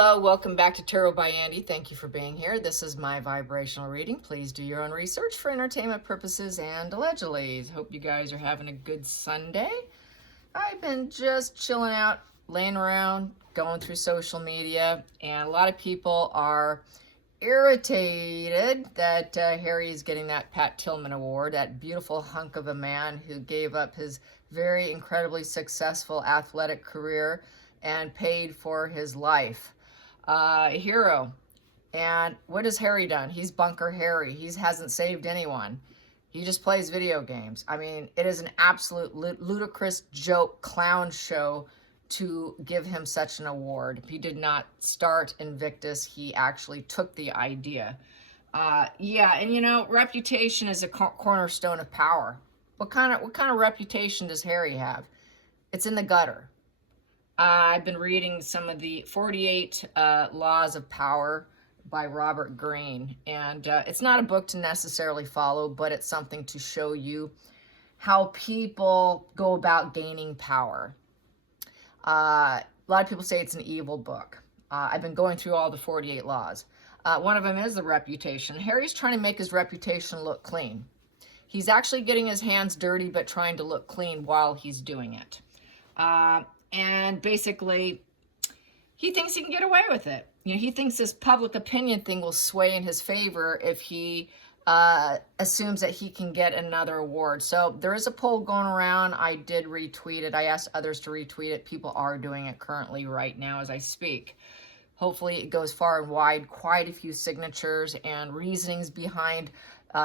Hello, welcome back to Tarot by Andy. Thank you for being here. This is my vibrational reading. Please do your own research for entertainment purposes and allegedly. Hope you guys are having a good Sunday. I've been just chilling out, laying around, going through social media, and a lot of people are irritated that Harry is getting that Pat Tillman Award, that beautiful hunk of a man who gave up his very incredibly successful athletic career and paid for his life. Hero. And what has Harry done? He's Bunker Harry. He hasn't saved anyone. He just plays video games. I mean, it is an absolute ludicrous joke clown show to give him such an award. He did not start Invictus. He actually took the idea. Yeah, and you know, reputation is a cornerstone of power. What kind of reputation does Harry have? It's in the gutter. I've been reading some of the 48 Laws of Power by Robert Greene, and it's not a book to necessarily follow, but it's something to show you how people go about gaining power. A lot of people say it's an evil book. I've been going through all the 48 laws. One of them is the reputation. Harry's trying to make his reputation look clean. He's actually getting his hands dirty, but trying to look clean while he's doing it. And basically, he thinks he can get away with it. You know, he thinks this public opinion thing will sway in his favor if he assumes that he can get another award. So there is a poll going around. I did retweet it. I asked others to retweet it. People are doing it currently right now as I speak. Hopefully it goes far and wide. Quite a few signatures and reasonings behind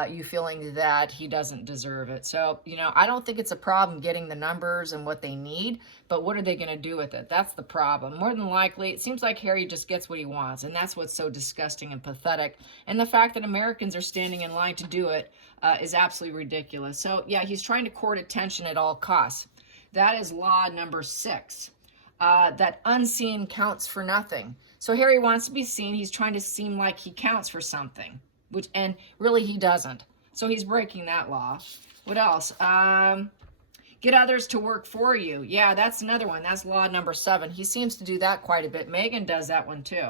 you feeling that he doesn't deserve it. So, you know, I don't think it's a problem getting the numbers and what they need, but what are they going to do with it? That's the problem. More than likely, it seems like Harry just gets what he wants, and that's what's so disgusting and pathetic. And the fact that Americans are standing in line to do it is absolutely ridiculous. So, yeah, he's trying to court attention at all costs. That is law number 6. That unseen counts for nothing. So Harry wants to be seen. He's trying to seem like he counts for something. And really he doesn't. So he's breaking that law. What else? Get others to work for you. Yeah, that's another one. That's law number 7. He seems to do that quite a bit. Meghan does that one too.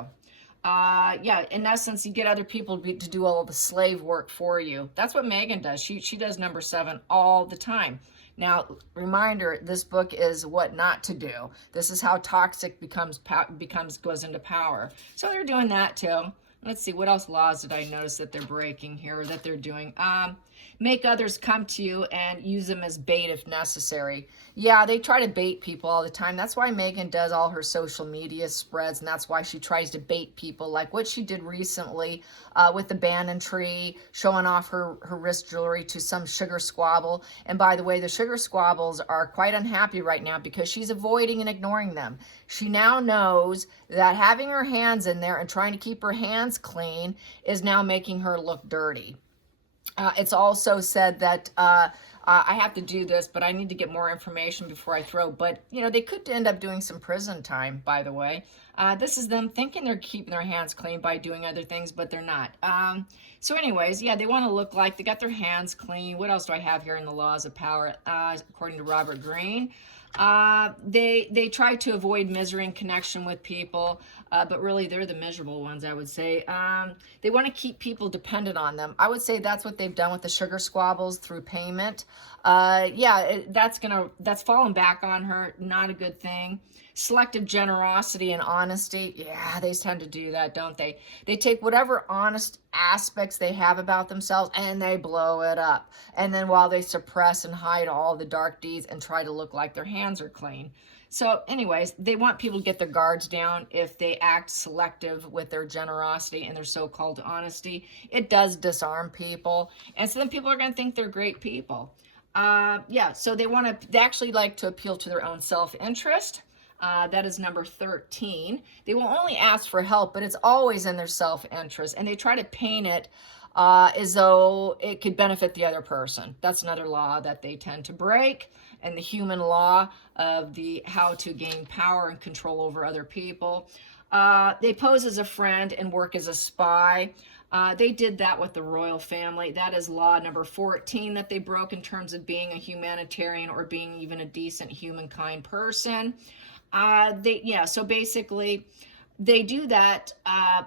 Yeah, in essence, you get other people to do all of the slave work for you. That's what Meghan does. She does number 7 all the time. Now, reminder, this book is what not to do. This is how toxic goes into power. So they're doing that too. Let's see, what else laws did I notice that they're breaking here, or that they're doing? Make others come to you and use them as bait if necessary. Yeah, they try to bait people all the time. That's why Meghan does all her social media spreads, and that's why she tries to bait people, like what she did recently with the banyan tree, showing off her wrist jewelry to some sugar squabble. And by the way, the sugar squabbles are quite unhappy right now because she's avoiding and ignoring them. She now knows that having her hands in there and trying to keep her hands clean is now making her look dirty. It's also said that I have to do this, but I need to get more information before I throw. But, you know, they could end up doing some prison time, by the way. This is them thinking they're keeping their hands clean by doing other things, but they're not. So anyways, yeah, they want to look like they got their hands clean. What else do I have here in the Laws of Power, according to Robert Greene? They try to avoid misery and connection with people, but really they're the miserable ones, I would say. They want to keep people dependent on them. I would say that's what they've done with the sugar squabbles through payment. Yeah, that's fallen back on her. Not a good thing. Selective generosity and honesty. Yeah, they tend to do that, don't they? They take whatever honest aspects they have about themselves and they blow it up. And then while they suppress and hide all the dark deeds and try to look like their hands are clean. So anyways, they want people to get their guards down if they act selective with their generosity and their so-called honesty. It does disarm people. And so then people are going to think they're great people. Yeah, so they actually like to appeal to their own self-interest. That is number 13. They will only ask for help, but it's always in their self-interest. And they try to paint it as though it could benefit the other person. That's another law that they tend to break. And the human law of how to gain power and control over other people. They pose as a friend and work as a spy. They did that with the royal family. That is law number 14 that they broke in terms of being a humanitarian or being even a decent humankind person. So basically, they do that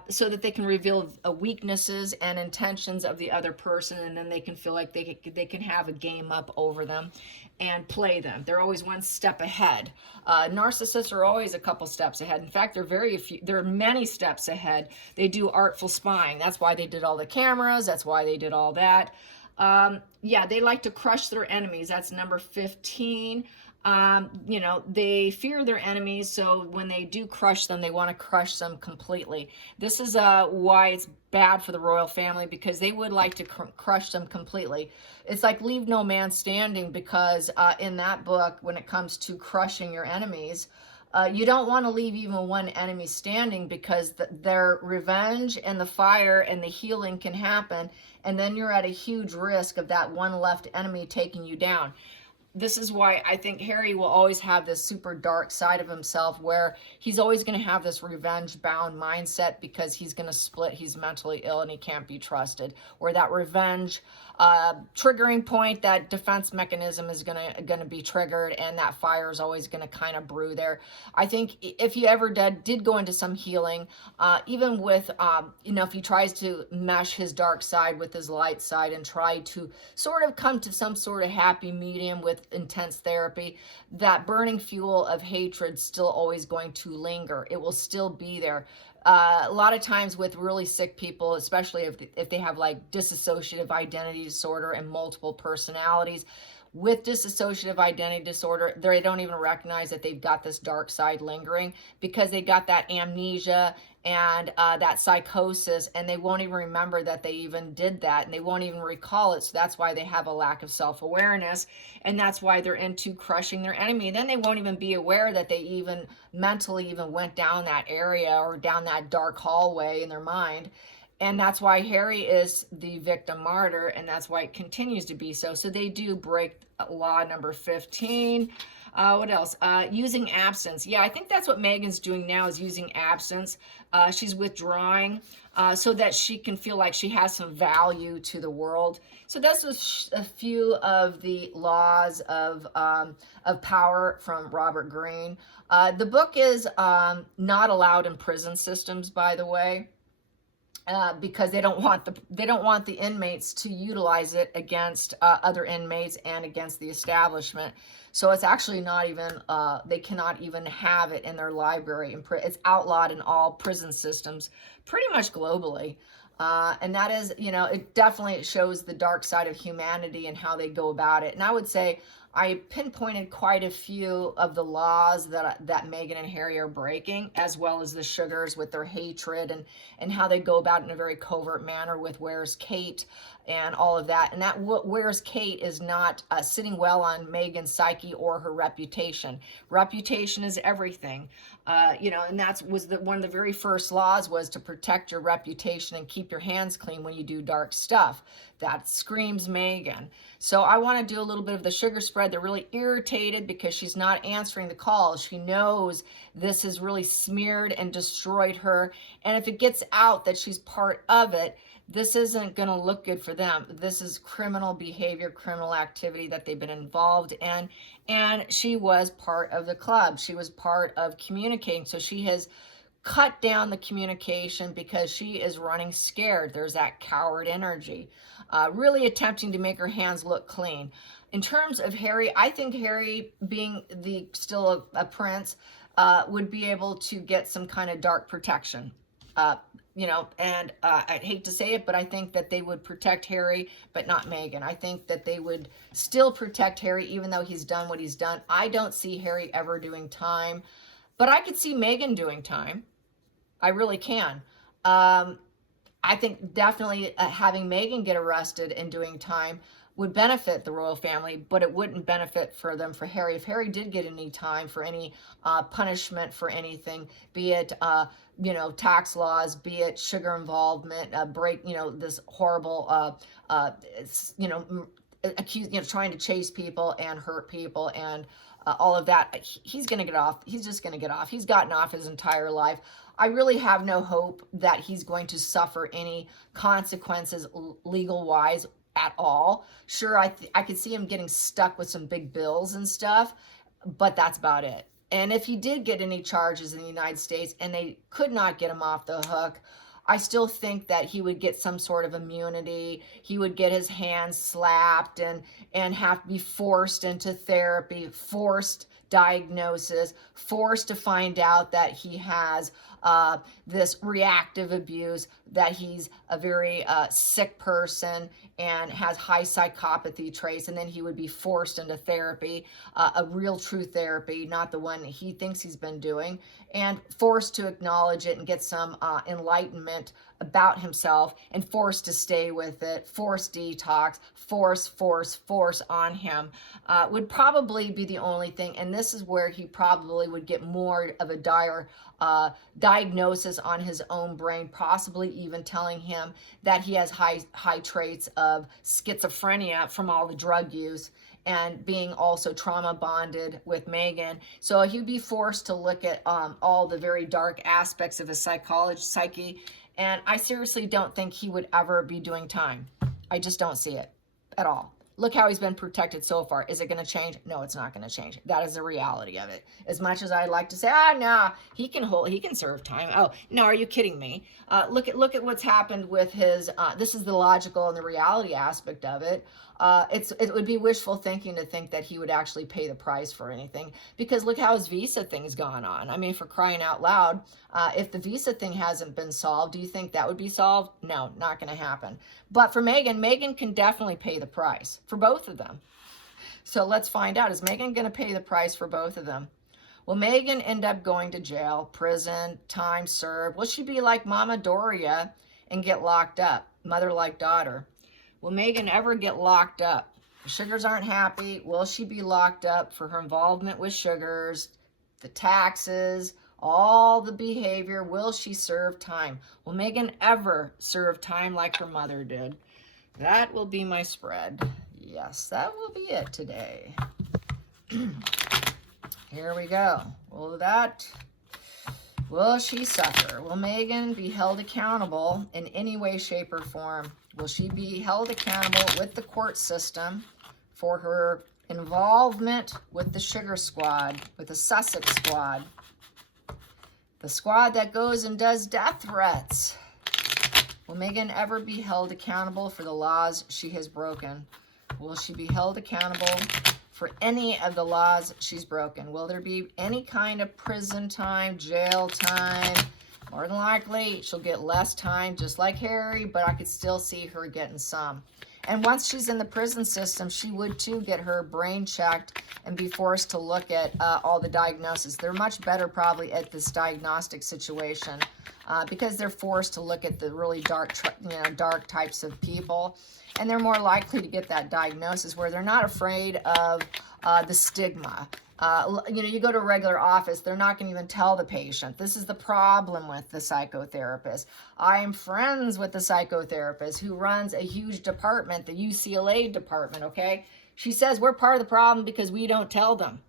so that they can reveal weaknesses and intentions of the other person, and then they can feel like they can have a game up over them and play them. They're always one step ahead. Narcissists are always a couple steps ahead. In fact, they're many steps ahead. They do artful spying. That's why they did all the cameras. That's why they did all that. Yeah, they like to crush their enemies. That's number 15. You know, they fear their enemies, so when they do crush them, they want to crush them completely. This is why it's bad for the royal family, because they would like to crush them completely. It's like Leave No Man Standing, because in that book, when it comes to crushing your enemies, you don't want to leave even one enemy standing, because their revenge and the fire and the healing can happen, and then you're at a huge risk of that one left enemy taking you down. This is why I think Harry will always have this super dark side of himself, where he's always going to have this revenge bound mindset, because he's going to split. He's mentally ill and he can't be trusted. Where that revenge triggering point, that defense mechanism is going to be triggered, and that fire is always going to kind of brew there. I think if he ever did go into some healing, even with you know, if he tries to mesh his dark side with his light side and try to sort of come to some sort of happy medium with intense therapy, that burning fuel of hatred still always going to linger. It will still be there. A lot of times with really sick people, especially if they have like dissociative identity disorder and multiple personalities, with dissociative identity disorder, they don't even recognize that they've got this dark side lingering, because they got that amnesia and that psychosis, and they won't even remember that they even did that, and they won't even recall it. So that's why they have a lack of self-awareness, and that's why they're into crushing their enemy. And then they won't even be aware that they even mentally even went down that area or down that dark hallway in their mind. And that's why Harry is the victim martyr, and that's why it continues to be so. So they do break law number 15. What else? Using absence. Yeah, I think that's what Meghan's doing now, is using absence. She's withdrawing so that she can feel like she has some value to the world. So that's a few of the laws of power from Robert Greene. The book is not allowed in prison systems, by the way. Because they don't want the inmates to utilize it against other inmates and against the establishment. So it's actually not even they cannot even have it in their library. It's outlawed in all prison systems, pretty much globally. And that is, you know, it definitely shows the dark side of humanity and how they go about it. And I would say I pinpointed quite a few of the laws that Meghan and Harry are breaking, as well as the Sugars with their hatred and how they go about it in a very covert manner with Where's Kate and all of that. And that Where's Kate is not sitting well on Meghan's psyche or her reputation. Reputation is everything. You know, and that was one of the very first laws, was to protect your reputation and keep your hands clean when you do dark stuff. That screams Meghan. So I want to do a little bit of the sugar spread. They're really irritated because she's not answering the calls. She knows this has really smeared and destroyed her. And if it gets out that she's part of it, this isn't going to look good for them. This is criminal behavior, criminal activity that they've been involved in. And she was part of the club. She was part of communicating. So she has cut down the communication because she is running scared. There's that coward energy, really attempting to make her hands look clean. In terms of Harry, I think Harry, being still a prince, would be able to get some kind of dark protection. You know, and I'd hate to say it, but I think that they would protect Harry, but not Meghan. I think that they would still protect Harry, even though he's done what he's done. I don't see Harry ever doing time, but I could see Meghan doing time. I really can. I think definitely having Meghan get arrested and doing time would benefit the royal family, but it wouldn't benefit for Harry. If Harry did get any time for any punishment for anything, be it you know, tax laws, be it sugar involvement, you know, this horrible you know, trying to chase people and hurt people and all of that, he's going to get off. He's just going to get off. He's gotten off his entire life. I really have no hope that he's going to suffer any consequences legal-wise at all. Sure, I could see him getting stuck with some big bills and stuff, but that's about it. And if he did get any charges in the United States and they could not get him off the hook, I still think that he would get some sort of immunity. He would get his hands slapped and have to be forced into therapy, forced diagnosis, forced to find out that he has this reactive abuse, that he's a very sick person and has high psychopathy traits, and then he would be forced into therapy, a real true therapy, not the one he thinks he's been doing, and forced to acknowledge it and get some enlightenment about himself, and forced to stay with it, forced detox, force on him, would probably be the only thing. And this is where he probably would get more of a dire diagnosis on his own brain, possibly even telling him that he has high traits of schizophrenia from all the drug use, and being also trauma bonded with Meghan. So he'd be forced to look at all the very dark aspects of his psyche. And I seriously don't think he would ever be doing time. I just don't see it at all. Look how he's been protected so far. Is it going to change? No, it's not going to change. That is the reality of it. As much as I'd like to say, no, he can serve time. Oh, no, are you kidding me? Look at what's happened with his, this is the logical and the reality aspect of it. It would be wishful thinking to think that he would actually pay the price for anything, because look how his visa thing's gone on. I mean, for crying out loud, if the visa thing hasn't been solved, do you think that would be solved? No, not going to happen. But for Meghan can definitely pay the price for both of them. So let's find out. Is Meghan going to pay the price for both of them? Will Meghan end up going to jail, prison, time served? Will she be like Mama Doria and get locked up? Mother like daughter. Will Meghan ever get locked up? The Sugars aren't happy. Will she be locked up for her involvement with Sugars, the taxes, all the behavior? Will she serve time? Will Meghan ever serve time like her mother did? That will be my spread. Yes, that will be it today. Here we go. Will she suffer? Will Meghan be held accountable in any way, shape, or form? Will she be held accountable with the court system for her involvement with the Sugar Squad, with the Sussex Squad, the squad that goes and does death threats? Will Meghan ever be held accountable for the laws she has broken? Will she be held accountable for any of the laws she's broken? Will there be any kind of prison time, jail time? More than likely, she'll get less time, just like Harry, but I could still see her getting some. And once she's in the prison system, she would too get her brain checked and be forced to look at all the diagnoses. They're much better probably at this diagnostic situation because they're forced to look at the really dark types of people. And they're more likely to get that diagnosis where they're not afraid of the stigma. You go to a regular office, they're not going to even tell the patient. This is the problem with the psychotherapist. I am friends with the psychotherapist who runs a huge department, the UCLA department, okay? She says we're part of the problem because we don't tell them,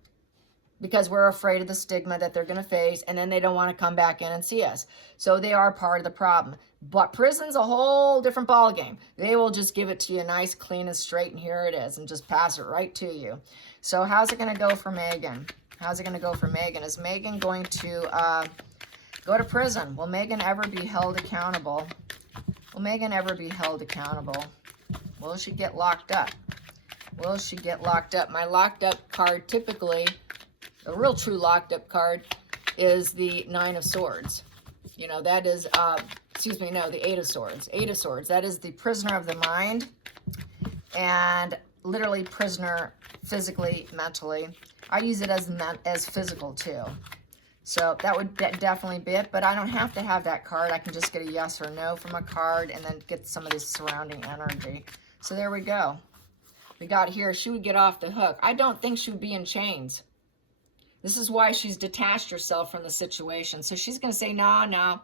because we're afraid of the stigma that they're going to face, and then they don't want to come back in and see us. So they are part of the problem. But prison's a whole different ballgame. They will just give it to you nice, clean, and straight, and here it is, and just pass it right to you. So how's it going to go for Meghan? How's it going to go for Meghan? Is Meghan going to go to prison? Will Meghan ever be held accountable? Will Meghan ever be held accountable? Will she get locked up? Will she get locked up? My locked up card, typically, a real true locked up card, is the Nine of Swords. That is, the Eight of Swords. Eight of Swords. That is the prisoner of the mind, and literally prisoner physically, mentally. I use it as physical too. So that would definitely be it, but I don't have to have that card. I can just get a yes or no from a card and then get some of this surrounding energy. So there we go. We got here, she would get off the hook. I don't think she would be in chains. This is why she's detached herself from the situation. So she's going to say, no,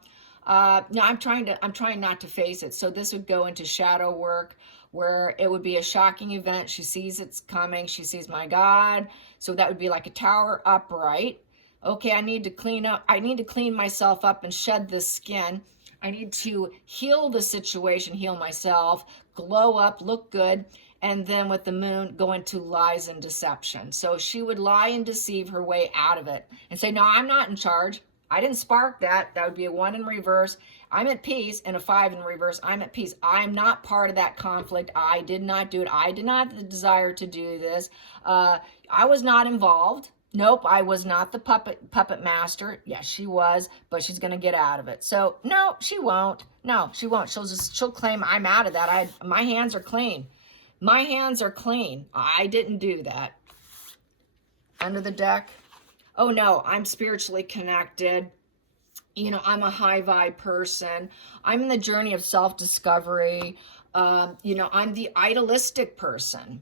I'm trying not to face it. So this would go into shadow work, where it would be a shocking event. She sees it's coming. She sees, my God. So that would be like a tower upright. Okay, I need to clean up. I need to clean myself up and shed this skin. I need to heal the situation, heal myself, glow up, look good. and then with the moon going to lies and deception. So she would lie and deceive her way out of it and say, no, I'm not in charge. I didn't spark that. That would be a 1 in reverse. I'm at peace. And a 5 in reverse. I'm at peace. I'm not part of that conflict. I did not do it. I did not have the desire to do this. I was not involved. Nope, I was not the puppet master. Yes, she was, but she's going to get out of it. So no, she won't. No, she won't. She'll claim I'm out of that. My hands are clean. My hands are clean. I didn't do that. Under the deck. Oh no, I'm spiritually connected. You know, I'm a high vibe person. I'm in the journey of self-discovery. You know, I'm the idealistic person.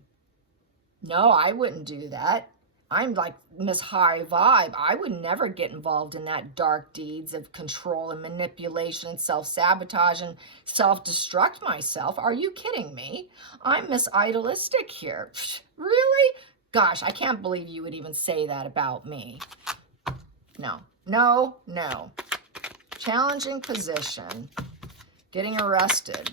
No, I wouldn't do that. I'm like Miss High Vibe. I would never get involved in that dark deeds of control and manipulation and self-sabotage and self-destruct myself. Are you kidding me? I'm Miss Idealistic here. Really? Gosh, I can't believe you would even say that about me. No, no, no. Challenging position. Getting arrested.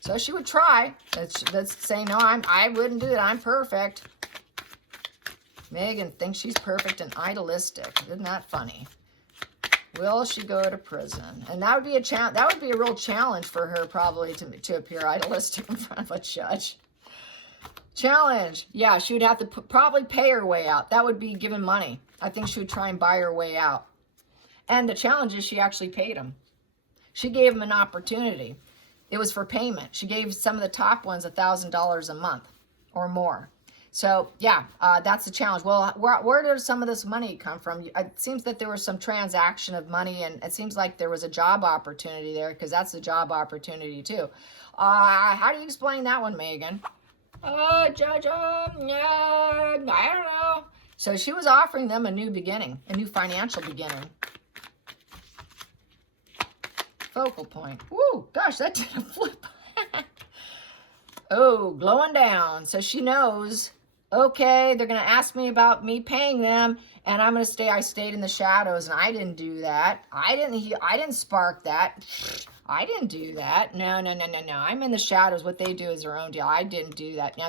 So she would try. Let's say, no, I wouldn't do it. I'm perfect. Meghan thinks she's perfect and idealistic. Isn't that funny? Will she go to prison? And that would be that would be a real challenge for her, probably, to appear idealistic in front of a judge. Challenge. Yeah, she would have to probably pay her way out. That would be giving money. I think she would try and buy her way out. And the challenge is she actually paid him. She gave him an opportunity. It was for payment. She gave some of the top ones $1,000 a month or more. So, yeah, that's the challenge. Well, where did some of this money come from? It seems that there was some transaction of money, and it seems like there was a job opportunity there, because that's a job opportunity, too. How do you explain that one, Meghan? Judge, I don't know. So she was offering them a new beginning, a new financial beginning. Focal point. Woo, gosh, that did a flip. Oh, glowing down. So she knows, okay, they're going to ask me about me paying them, and I'm going to stay. I stayed in the shadows, and I didn't do that. I didn't spark that. I didn't do that. No, no, no, no, no. I'm in the shadows. What they do is their own deal. I didn't do that. Now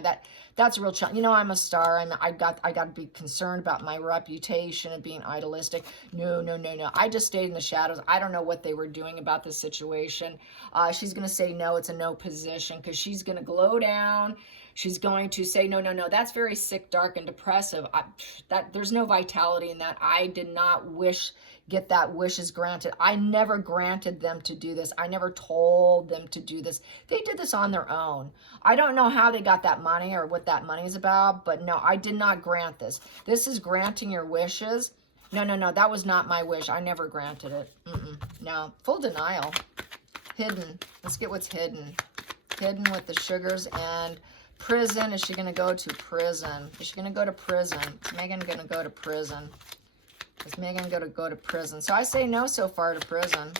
that's a real challenge. You know, I'm a star. I got to be concerned about my reputation of being idealistic. No, no, no, no. I just stayed in the shadows. I don't know what they were doing about this situation. She's going to say no. It's a no position, because she's going to glow down. She's going to say, no, no, no, that's very sick, dark, and depressive. There's no vitality in that. I did not get that wishes granted. I never granted them to do this. I never told them to do this. They did this on their own. I don't know how they got that money or what that money is about, but no, I did not grant this. This is granting your wishes. No, no, no, that was not my wish. I never granted it. No, full denial. Hidden. Let's get what's hidden. Hidden with the sugars and prison. Is she going to go to prison? Is she going to go to prison? Is Meghan going to go to prison? Is Meghan going to go to prison? So I say no so far to prison.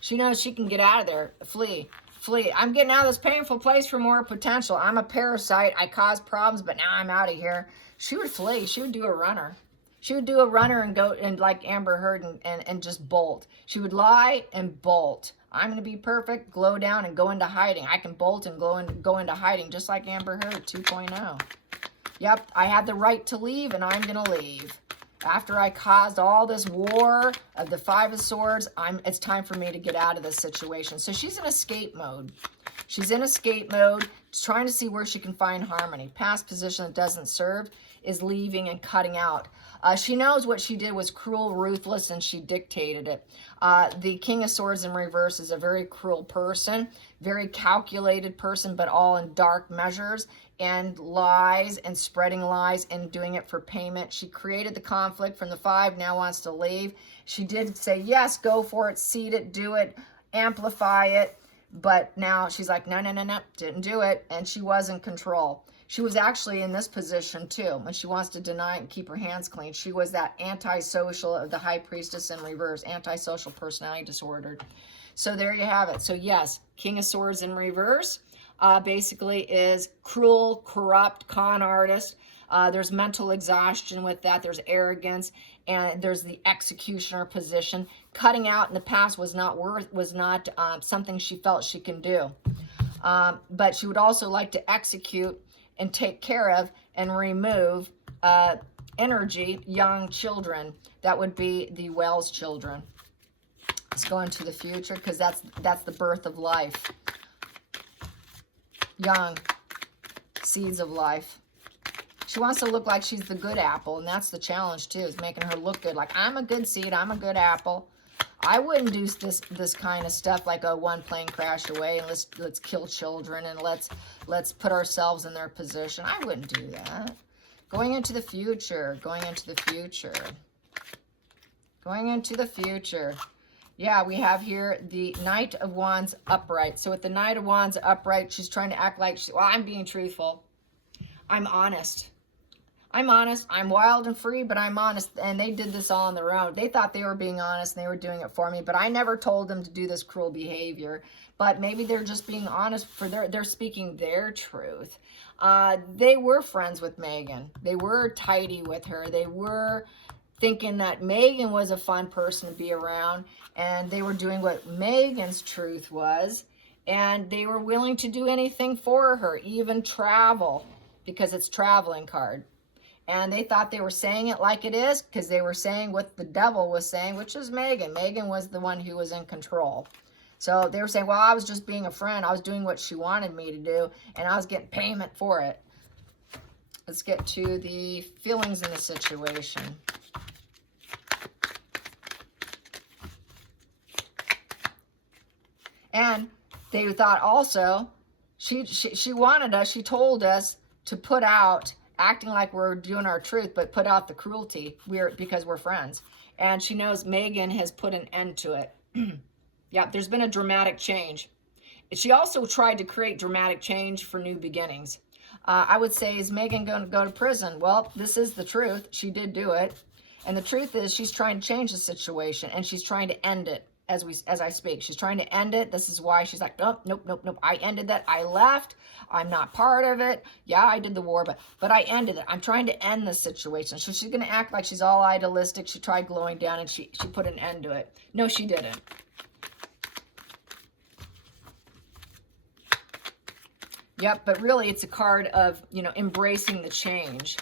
She knows she can get out of there. Flee. Flee. I'm getting out of this painful place for more potential. I'm a parasite. I cause problems, but now I'm out of here. She would flee. She would do a runner. She would do a runner and go and like Amber Heard and just bolt. She would lie and bolt. I'm going to be perfect, glow down, and go into hiding. I can bolt and go into hiding just like Amber Heard 2.0. Yep, I had the right to leave, and I'm going to leave. After I caused all this war of the Five of Swords, it's time for me to get out of this situation. So she's in escape mode. She's in escape mode, trying to see where she can find harmony. Past position that doesn't serve is leaving and cutting out. She knows what she did was cruel, ruthless, and she dictated it. The King of Swords in reverse is a very cruel person, very calculated person, but all in dark measures and lies and spreading lies and doing it for payment. She created the conflict from the Five, now wants to leave. She did say, yes, go for it, seed it, do it, amplify it. But now she's like, no, no, no, no, didn't do it. And she was in control. She was actually in this position too. When she wants to deny it and keep her hands clean, she was that antisocial of the High Priestess in reverse, antisocial personality disorder. So there you have it. So yes, King of Swords in reverse basically is cruel, corrupt, con artist. There's mental exhaustion with that. There's arrogance, and there's the executioner position. Cutting out in the past was not something she felt she can do. But she would also like to execute and take care of and remove energy, young children. That would be the Wells children. Let's go into the future, because that's the birth of life. Young seeds of life. She wants to look like she's the good apple, and that's the challenge too, is making her look good. Like, I'm a good seed, I'm a good apple. I wouldn't do this kind of stuff, like a one plane crash away and let's kill children and let's put ourselves in their position. I wouldn't do that. Going into the future, going into the future, going into the future. Yeah, we have here the Knight of Wands upright. So with the Knight of Wands upright, she's trying to act like, well, I'm being truthful. I'm honest. I'm honest. I'm wild and free, but I'm honest. And they did this all on their own. They thought they were being honest and they were doing it for me, but I never told them to do this cruel behavior. But maybe they're just being honest for they're speaking their truth. They were friends with Meghan. They were tidy with her. They were thinking that Meghan was a fun person to be around, and they were doing what Meghan's truth was, and they were willing to do anything for her, even travel, because it's traveling card. And they thought they were saying it like it is, because they were saying what the devil was saying, which is Meghan. Meghan was the one who was in control. So they were saying, well, I was just being a friend. I was doing what she wanted me to do, and I was getting payment for it. Let's get to the feelings in the situation. And they thought also, she wanted us, she told us to put out, acting like we're doing our truth, but put out the cruelty because we're friends. And she knows Meghan has put an end to it. Yeah, there's been a dramatic change. She also tried to create dramatic change for new beginnings. I would say, is Meghan going to go to prison? Well, this is the truth. She did do it. And the truth is, she's trying to change the situation, and she's trying to end it as I speak. She's trying to end it. This is why she's like, nope, nope, nope, nope. I ended that. I left. I'm not part of it. Yeah, I did the war, but I ended it. I'm trying to end this situation. So she's going to act like she's all idealistic. She tried glowing down, and she put an end to it. No, she didn't. Yep, but really it's a card of, embracing the change.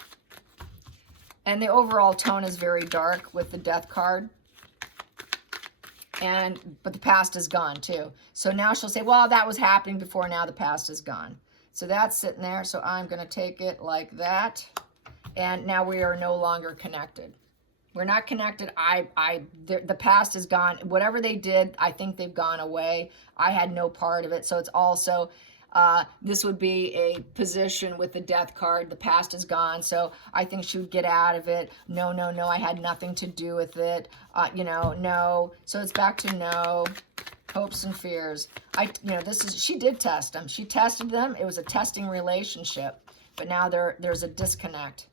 And the overall tone is very dark with the Death card. But the past is gone too. So now she'll say, well, that was happening before, now the past is gone. So that's sitting there. So I'm going to take it like that. And now we are no longer connected. We're not connected. The past is gone. Whatever they did, I think they've gone away. I had no part of it. So it's also, this would be a position with the Death card. The past is gone. So I think she would get out of it. No, no, no, I had nothing to do with it. No. So it's back to no. Hopes and fears. She did test them. She tested them. It was a testing relationship. But now there's a disconnect.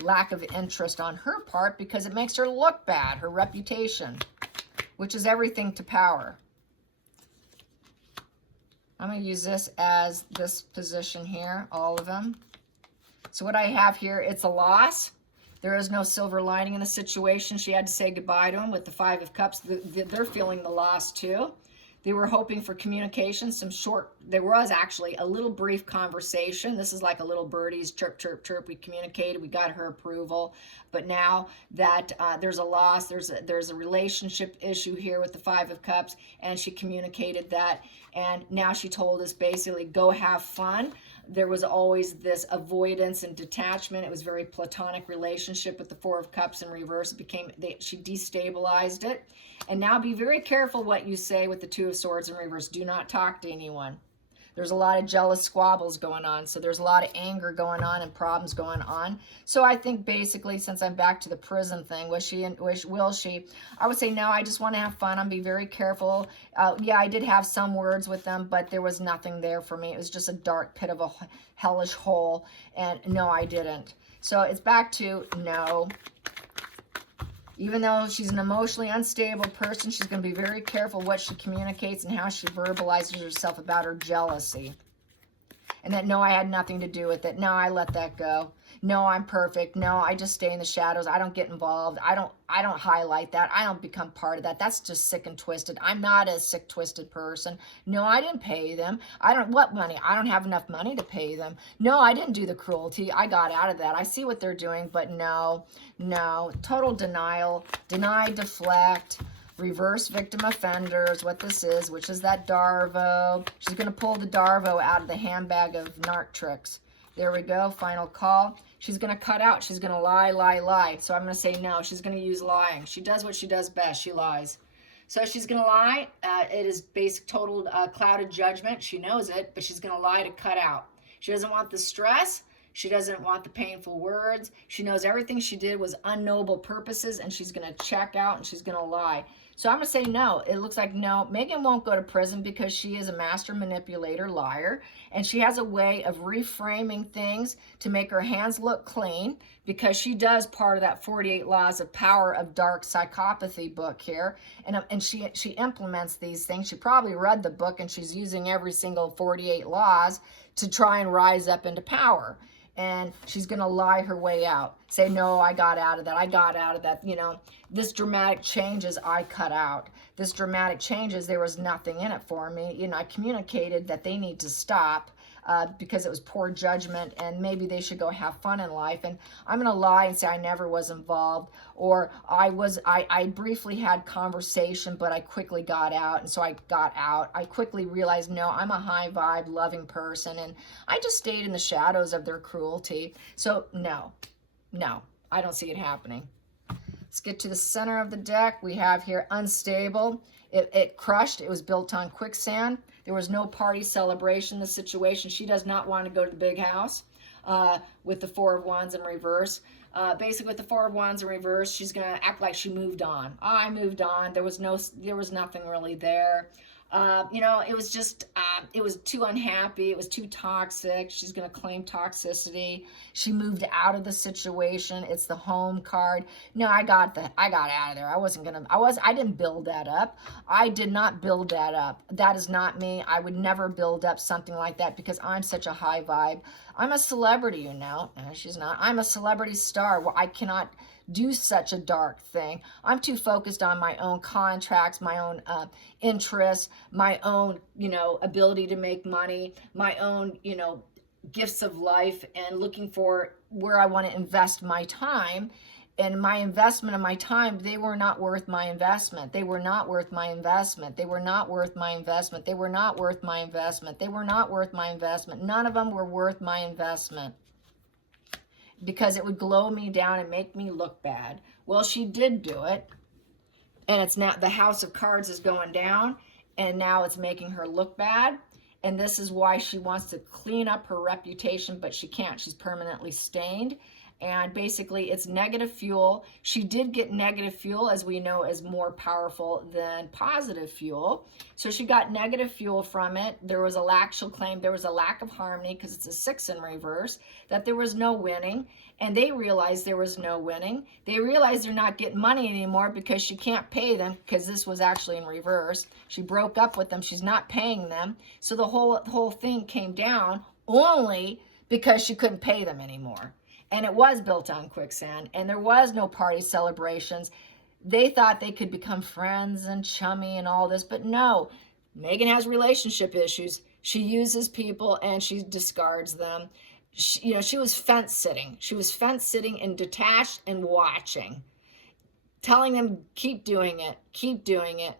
Lack of interest on her part, because it makes her look bad, her reputation, which is everything to power. I'm going to use this as this position here, all of them. So what I have here, it's a loss. There is no silver lining in the situation. She had to say goodbye to him with the Five of Cups. They're feeling the loss too. They were hoping for communication, there was actually a little brief conversation. This is like a little birdie's chirp, chirp, chirp. We communicated, we got her approval. But now that there's a loss, there's a relationship issue here with the Five of Cups, and she communicated that. And now she told us basically, go have fun. There was always this avoidance and detachment. It was very platonic relationship with the Four of Cups in reverse. She destabilized it. And now be very careful what you say with the Two of Swords in reverse. Do not talk to anyone. There's a lot of jealous squabbles going on. So there's a lot of anger going on and problems going on. So I think basically, since I'm back to the prison thing, will she? I would say no, I just want to have fun. I'm be very careful. Yeah, I did have some words with them, but there was nothing there for me. It was just a dark pit of a hellish hole. And no, I didn't. So it's back to no. Even though she's an emotionally unstable person, she's going to be very careful what she communicates and how she verbalizes herself about her jealousy. and that, no, I had nothing to do with it. No, I let that go. No, I'm perfect. No, I just stay in the shadows. I don't get involved. I don't highlight that. I don't become part of that. That's just sick and twisted. I'm not a sick, twisted person. No, I didn't pay them. What money? I don't have enough money to pay them. No, I didn't do the cruelty. I got out of that. I see what they're doing, but no, total denial, deny, deflect. Reverse victim offender is what this is, which is that Darvo. She's going to pull the Darvo out of the handbag of narc tricks. There we go. Final call. She's going to cut out. She's going to lie. So I'm going to say no. She's going to use lying. She does what she does best. She lies. So she's going to lie. It is basic total clouded judgment. She knows it, but she's going to lie to cut out. She doesn't want the stress. She doesn't want the painful words. She knows everything she did was unknowable purposes, and she's going to check out, and she's going to lie. So I'm going to say no. It looks like no. Meghan won't go to prison because she is a master manipulator, liar, and she has a way of reframing things to make her hands look clean, because she does part of that 48 Laws of Power of Dark Psychopathy book here, and she implements these things. She probably read the book, and she's using every single 48 laws to try and rise up into power. And she's going to lie her way out. Say, no, I got out of that. I got out of that. You know, this dramatic changes I cut out. This dramatic changes, there was nothing in it for me. You know, I communicated that they need to stop because it was poor judgment, and maybe they should go have fun in life. And I'm going to lie and say I never was involved, or I briefly had conversation, but I quickly got out. And so I got out. I quickly realized, no, I'm a high vibe, loving person, and I just stayed in the shadows of their cruelty. So no, I don't see it happening. Let's get to the center of the deck. We have here unstable. It crushed. It was built on quicksand. There was no party celebration in the situation. She does not want to go to the big house with the Four of Wands in reverse. Basically, with the Four of Wands in reverse, she's going to act like she moved on. Oh, I moved on. There was nothing really there. You know, it was just, it was too unhappy. It was too toxic. She's going to claim toxicity. She moved out of the situation. It's the home card. No, I got out of there. I didn't build that up. I did not build that up. That is not me. I would never build up something like that because I'm such a high vibe. I'm a celebrity, you know. No, she's not. I'm a celebrity star. Well, I cannot do such a dark thing. I'm too focused on my own contracts, my own interests, my own, you know, ability to make money, my own, you know, gifts of life, and looking for where I want to invest my time. And my investment of my time, they were not worth my investment. They were not worth my investment. They were not worth my investment. They were not worth my investment. They were not worth my investment. None of them were worth my investment, because it would glow me down and make me look bad. Well, she did do it, and it's now the House of Cards is going down, and now it's making her look bad, and this is why she wants to clean up her reputation, but she can't. She's permanently stained, and basically it's negative fuel. She did get negative fuel, as we know, is more powerful than positive fuel. So she got negative fuel from it. There was a lack, she'll claim there was a lack of harmony, because it's a 6 in reverse, that there was no winning. And they realized there was no winning. They realized they're not getting money anymore because she can't pay them, because this was actually in reverse. She broke up with them. She's not paying them. So the whole thing came down only because she couldn't pay them anymore. And it was built on quicksand, and there was no party celebrations. They thought they could become friends and chummy and all this, but no. Meghan has relationship issues. She uses people and she discards them. She was fence sitting. She was fence sitting and detached and watching, telling them, keep doing it, keep doing it.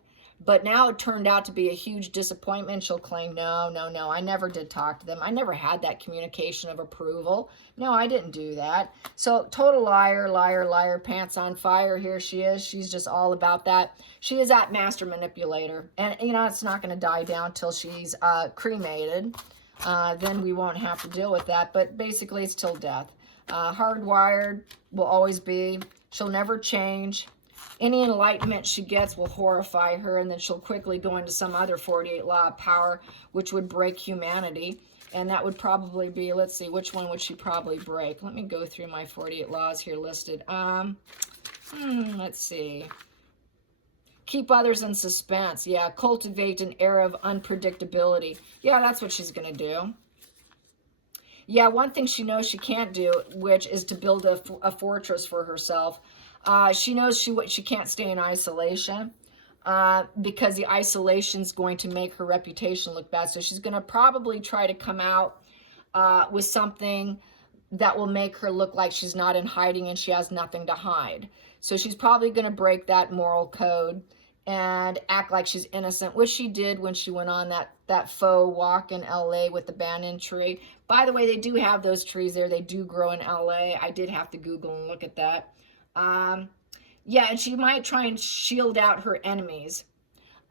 But now it turned out to be a huge disappointment. She'll claim, no, I never did talk to them. I never had that communication of approval. No, I didn't do that. So total liar, liar, liar, pants on fire. Here she is. She's just all about that. She is that master manipulator. And, you know, it's not going to die down till she's cremated. Then we won't have to deal with that. But basically, it's till death. Hardwired will always be. She'll never change. Any enlightenment she gets will horrify her, and then she'll quickly go into some other 48 law of power, which would break humanity. And that would probably be, let's see, which one would she probably break? Let me go through my 48 laws here listed. Let's see. Keep others in suspense. Yeah, cultivate an era of unpredictability. Yeah, that's what she's going to do. Yeah, one thing she knows she can't do, which is to build a fortress for herself. She knows she can't stay in isolation because the isolation is going to make her reputation look bad. So she's going to probably try to come out with something that will make her look like she's not in hiding and she has nothing to hide. So she's probably going to break that moral code and act like she's innocent, which she did when she went on that faux walk in LA with the banyan tree. By the way, they do have those trees there. They do grow in LA. I did have to Google and look at that. Yeah, and she might try and shield out her enemies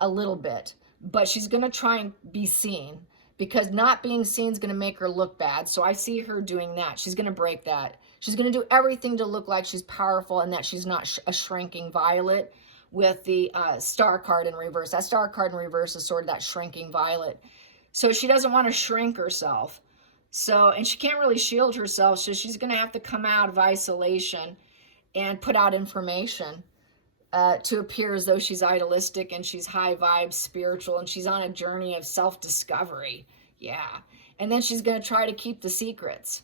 a little bit, but she's going to try and be seen, because not being seen is going to make her look bad. So I see her doing that. She's going to break that. She's going to do everything to look like she's powerful and that she's not a shrinking violet with the star card in reverse. That star card in reverse is sort of that shrinking violet. So she doesn't want to shrink herself. So, and she can't really shield herself. So she's going to have to come out of isolation and put out information to appear as though she's idealistic and she's high vibes, spiritual, and she's on a journey of self-discovery. Yeah. And then she's going to try to keep the secrets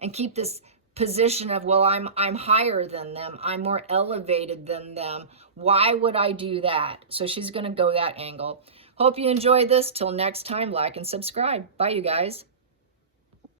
and keep this position of, well, I'm higher than them. I'm more elevated than them. Why would I do that? So she's going to go that angle. Hope you enjoyed this. Till next time, like and subscribe. Bye, you guys.